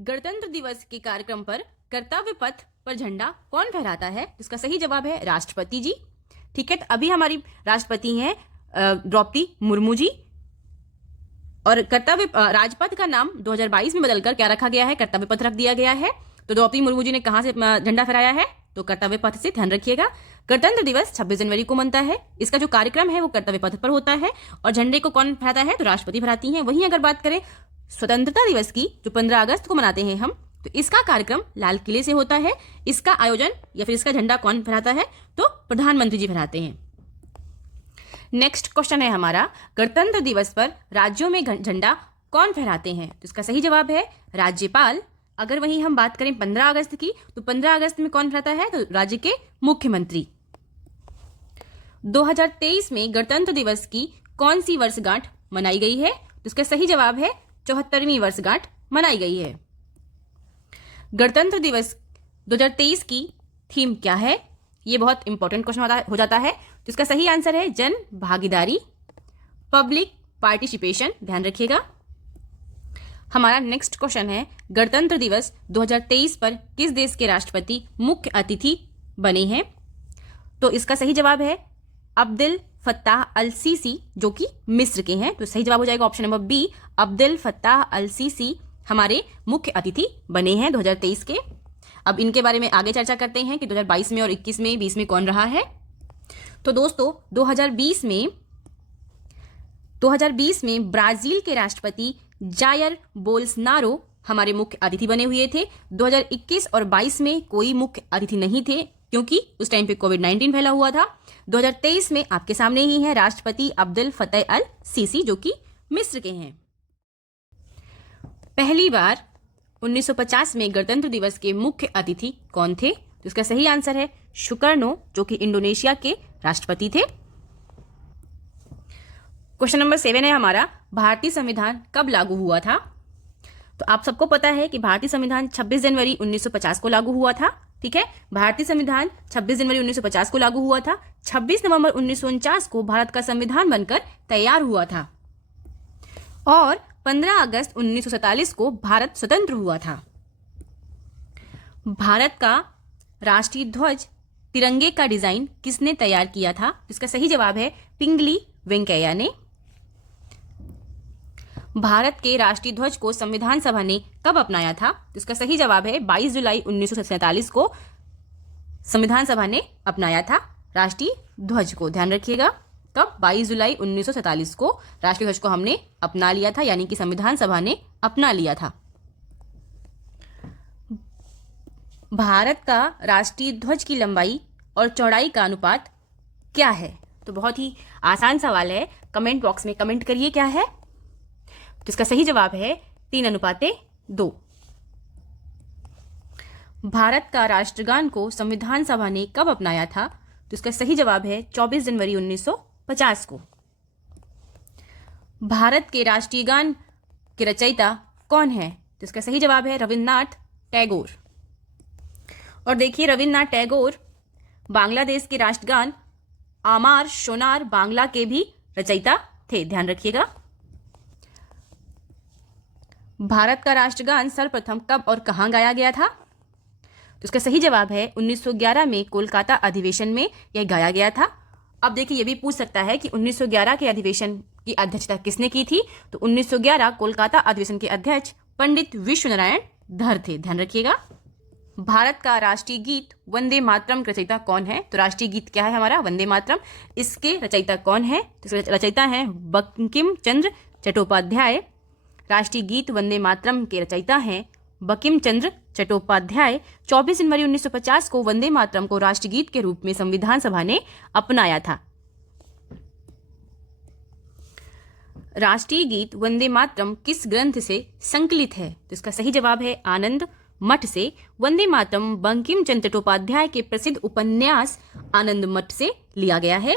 गणतंत्र दिवस के कार्यक्रम पर कर्तव्य पथ पर झंडा कौन फहराता है? इसका सही जवाब है राष्ट्रपति जी। ठीक है, तो अभी हमारी राष्ट्रपति हैं द्रौपदी मुर्मू जी। और कर्तव्य राजपथ का नाम 2022 में बदलकर क्या रखा गया है? कर्तव्य पथ रख दिया गया है। तो द्रौपदी मुर्मू जी ने कहां से झंडा फहराया है? तो कर्तव्य पथ से, ध्यान रखिएगा। गणतंत्र दिवस 26 जनवरी को मनता है। इसका जो कार्यक्रम है वो कर्तव्य पथ पर होता है। और झंडे को कौन फहराता है? तो राष्ट्रपति फहराती हैं। वहीं अगर बात करें स्वतंत्रता दिवस की, जो 15 अगस्त को मनाते हैं हम, तो इसका कार्यक्रम लाल किले से होता है। इसका आयोजन या फिर इसका झंडा कौन फहराता है? तो प्रधानमंत्री जी फहराते हैं। नेक्स्ट क्वेश्चन है हमारा, गणतंत्र दिवस पर राज्यों में झंडा कौन फहराते हैं? तो इसका सही जवाब है राज्यपाल। अगर वहीं हम बात करें 15 अगस्त की, तो 15 अगस्त में कौन फहराता है? तो राज्य के मुख्यमंत्री। 2023 में गणतंत्र दिवस की कौन सी वर्षगांठ मनाई गई है? तो इसका सही जवाब है 74वीं वर्षगांठ मनाई गई है। गणतंत्र दिवस 2023 की थीम क्या है? ये बहुत इंपॉर्टेंट क्वेश्चन हो जाता है। तो इसका सही आंसर है जन भागीदारी, पब्लिक पार्टिसिपेशन। ध्यान रखिएगा। हमारा नेक्स्ट क्वेश्चन है, गणतंत्र दिवस 2023 पर किस देश के राष्ट्रपति मुख्य अतिथि बने हैं? तो इसका सही जवाब है अब्दुल फत्ताह अल सीसी, जो कि मिस्र के हैं। तो सही जवाब हो जाएगा option number B, Abdel Fattah al Sisi हमारे मुख्य अतिथि बने हैं 2023 के। अब इनके बारे में आगे चर्चा करते हैं कि 2022 में और 21 में 20 में कौन रहा है। तो दोस्तों 2020 में ब्राजील के राष्ट्रपति जायर बोल्सनारो हमारे मुख्य अतिथि बने हुए थे। 2021 और 22 में कोई मुख्य अतिथि नहीं थे, क्योंकि उस टाइम पे कोविड-19 फैला हुआ था। 2023 में आपके सामने ही है राष्ट्रपति अब्दुल फतेह अल सीसी, जो कि मिस्र के हैं। पहली बार 1950 में गणतंत्र दिवस के मुख्य अतिथि कौन थे? तो इसका सही आंसर है सुकर्नो, जो कि इंडोनेशिया के राष्ट्रपति थे। क्वेश्चन नंबर 7 है हमारा, भारतीय संविधान कब लागू हुआ था? तो आप सबको पता है कि भारतीय संविधान 26 जनवरी 1950 को लागू हुआ था। ठीक है, भारतीय संविधान 26 जनवरी 1950 को लागू हुआ था। 26 नवंबर 1949 को भारत का संविधान बनकर तैयार हुआ था और 15 अगस्त 1947 को भारत स्वतंत्र हुआ था। भारत का राष्ट्रीय ध्वज तिरंगे का डिजाइन किसने तैयार किया था? इसका सही जवाब है पिंगली वेंकैया ने। भारत के राष्ट्रीय ध्वज को संविधान सभा ने कब अपनाया था? इसका सही जवाब है 22 जुलाई 1947 को संविधान सभा ने अपनाया था राष्ट्रीय ध्वज को। ध्यान रखिएगा, कब? 22 जुलाई 1947 को राष्ट्रीय ध्वज को हमने अपना लिया था, यानी कि संविधान सभा ने अपना लिया था। भारत का राष्ट्रीय ध्वज की लंबाई और चौड़ाई का अनुपात क्या है? तो बहुत ही आसान सवाल है, कमेंट बॉक्स में कमेंट करिए क्या है। तो इसका सही जवाब है 3:2। भारत का राष्ट्रगान को संविधान सभा ने कब अपनाया था? तो इसका सही जवाब है 24 जनवरी 1950 को। भारत के राष्ट्रीय गान के रचयिता कौन है? तो इसका सही जवाब है रविन्द्रनाथ टैगोर। और देखिए, रविन्द्रनाथ टैगोर बांग्लादेश के राष्ट्रगान आमार सोनार बांग्ला के भी रचयिता थे। ध्यान रखिएगा। भारत का राष्ट्रगान सर्वप्रथम कब और कहां गाया गया था? तो इसका सही जवाब है 1911 में कोलकाता अधिवेशन में यह गाया गया था। अब देखिए, यह भी पूछ सकता है कि 1911 के अधिवेशन की अध्यक्षता किसने की थी? तो 1911 कोलकाता अधिवेशन के अध्यक्ष पंडित विश्वनारायण धर थे। ध्यान रखिएगा। भारत का राष्ट्रीय गीत वंदे मातरम के रचयिता कौन है? तो राष्ट्रीय गीत क्या है हमारा? वंदे मातरम। इसके रचयिता कौन है? तो रचयिता है बंकिम चंद्र चट्टोपाध्याय। राष्ट्रीय गीत वंदे मातरम के रचयिता हैं बंकिम चंद्र चट्टोपाध्याय। 24 जनवरी 1950 को वंदे मातरम को राष्ट्रीय गीत के रूप में संविधान सभा ने अपनाया था। राष्ट्रीय गीत वंदे मातरम किस ग्रंथ से संकलित है? तो इसका सही जवाब है आनंद मठ से। वंदे मातरम बंकिम चंद्र चट्टोपाध्याय के प्रसिद्ध उपन्यास आनंद मठ से लिया गया है।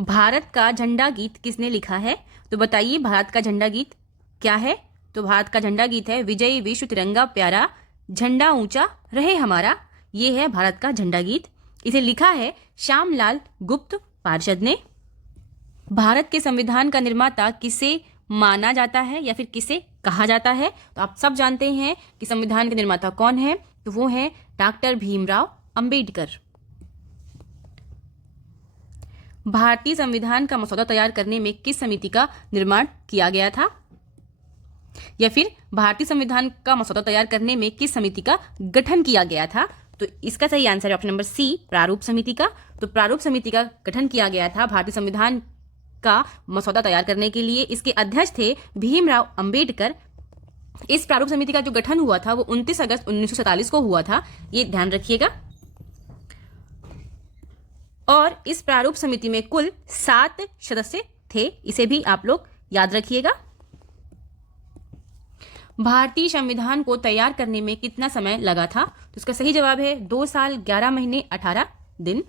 भारत का झंडा गीत किसने लिखा है? तो बताइए, भारत का झंडा गीत क्या है? तो भारत का झंडा गीत है विजय विश्व तिरंगा प्यारा, झंडा ऊंचा रहे हमारा। ये है भारत का झंडा गीत। इसे लिखा है श्यामलाल गुप्त पार्षद ने। भारत के संविधान का निर्माता किसे माना जाता है या फिर किसे कहा जाता है? तो आप सब जानते हैं कि संविधान के निर्माता कौन है, तो वो है डॉक्टर भीमराव अंबेडकर। भारतीय संविधान का मसौदा तैयार करने में किस समिति का निर्माण किया गया था? या फिर भारतीय संविधान का मसौदा तैयार करने में किस समिति का गठन किया गया था? तो इसका सही आंसर है ऑप्शन नंबर सी, प्रारूप समिति का। तो प्रारूप समिति का गठन किया गया था भारतीय संविधान का मसौदा तैयार करने के लिए। इसके अध्यक्ष थे भीमराव अंबेडकर। इस प्रारूप समिति का जो गठन हुआ था वो 29 अगस्त 1947 को हुआ था, ये ध्यान रखिएगा। और इस प्रारूप समिति में कुल 7 सदस्य थे, इसे भी आप लोग याद रखिएगा। भारतीय संविधान को तैयार करने में कितना समय लगा था? तो इसका सही जवाब है 2 साल 11 महीने 18 दिन।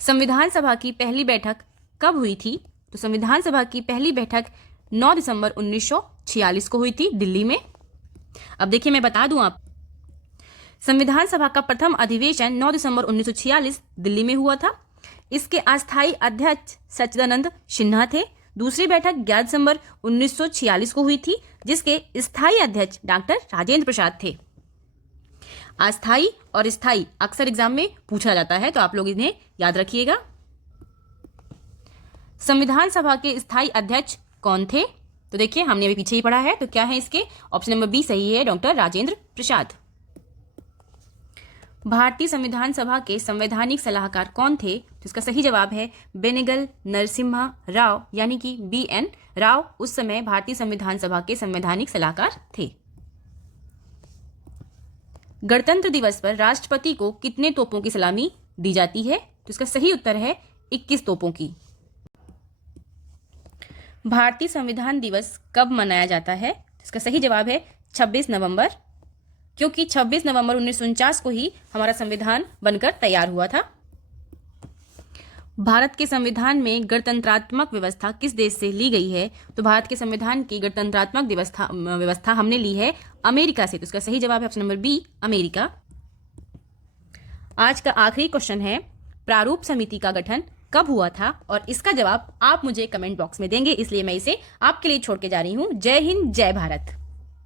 संविधान सभा की पहली बैठक कब हुई थी? तो संविधान सभा की पहली बैठक 9 दिसंबर 1946 को हुई थी दिल्ली में। अब देखिए मैं बता दूं आप, संविधान सभा का प्रथम अधिवेशन 9 दिसंबर 1946 दिल्ली में हुआ था। इसके अस्थायी अध्यक्ष सच्चिदानंद सिन्हा थे। दूसरी बैठक 11 दिसंबर 1946 को हुई थी, जिसके स्थायी अध्यक्ष डॉक्टर राजेंद्र प्रसाद थे। अस्थायी और स्थायी अक्सर एग्जाम में पूछा जाता है, तो आप लोग इन्हें याद रखिएगा। संविधान सभा के स्थायी अध्यक्ष कौन थे? तो देखिए हमने अभी पीछे ही पढ़ा है, तो क्या है इसके? ऑप्शन नंबर बी सही है, डॉक्टर राजेंद्र प्रसाद। भारतीय संविधान सभा के संवैधानिक सलाहकार कौन थे? तो इसका सही जवाब है बेनेगल नरसिम्हा राव, यानी कि BN राव उस समय भारतीय संविधान सभा के संवैधानिक सलाहकार थे। गणतंत्र दिवस पर राष्ट्रपति को कितने तोपों की सलामी दी जाती है? तो इसका सही उत्तर है 21 तोपों की। भारतीय संविधान दिवस कब मनाया जाता है? तो इसका सही जवाब है 26 नवंबर, क्योंकि 26 नवंबर 1949 को ही हमारा संविधान बनकर तैयार हुआ था। भारत के संविधान में गणतंत्रात्मक व्यवस्था किस देश से ली गई है? तो भारत के संविधान की गणतंत्रात्मक व्यवस्था हमने ली है अमेरिका से। तो इसका सही जवाब है ऑप्शन नंबर बी, अमेरिका। आज का आखिरी क्वेश्चन है, प्रारूप समिति का गठन कब हुआ था? और इसका जवाब आप मुझे कमेंट बॉक्स में देंगे, इसलिए मैं इसे आपके लिए छोड़ के जा रही हूं। जय हिंद, जय भारत।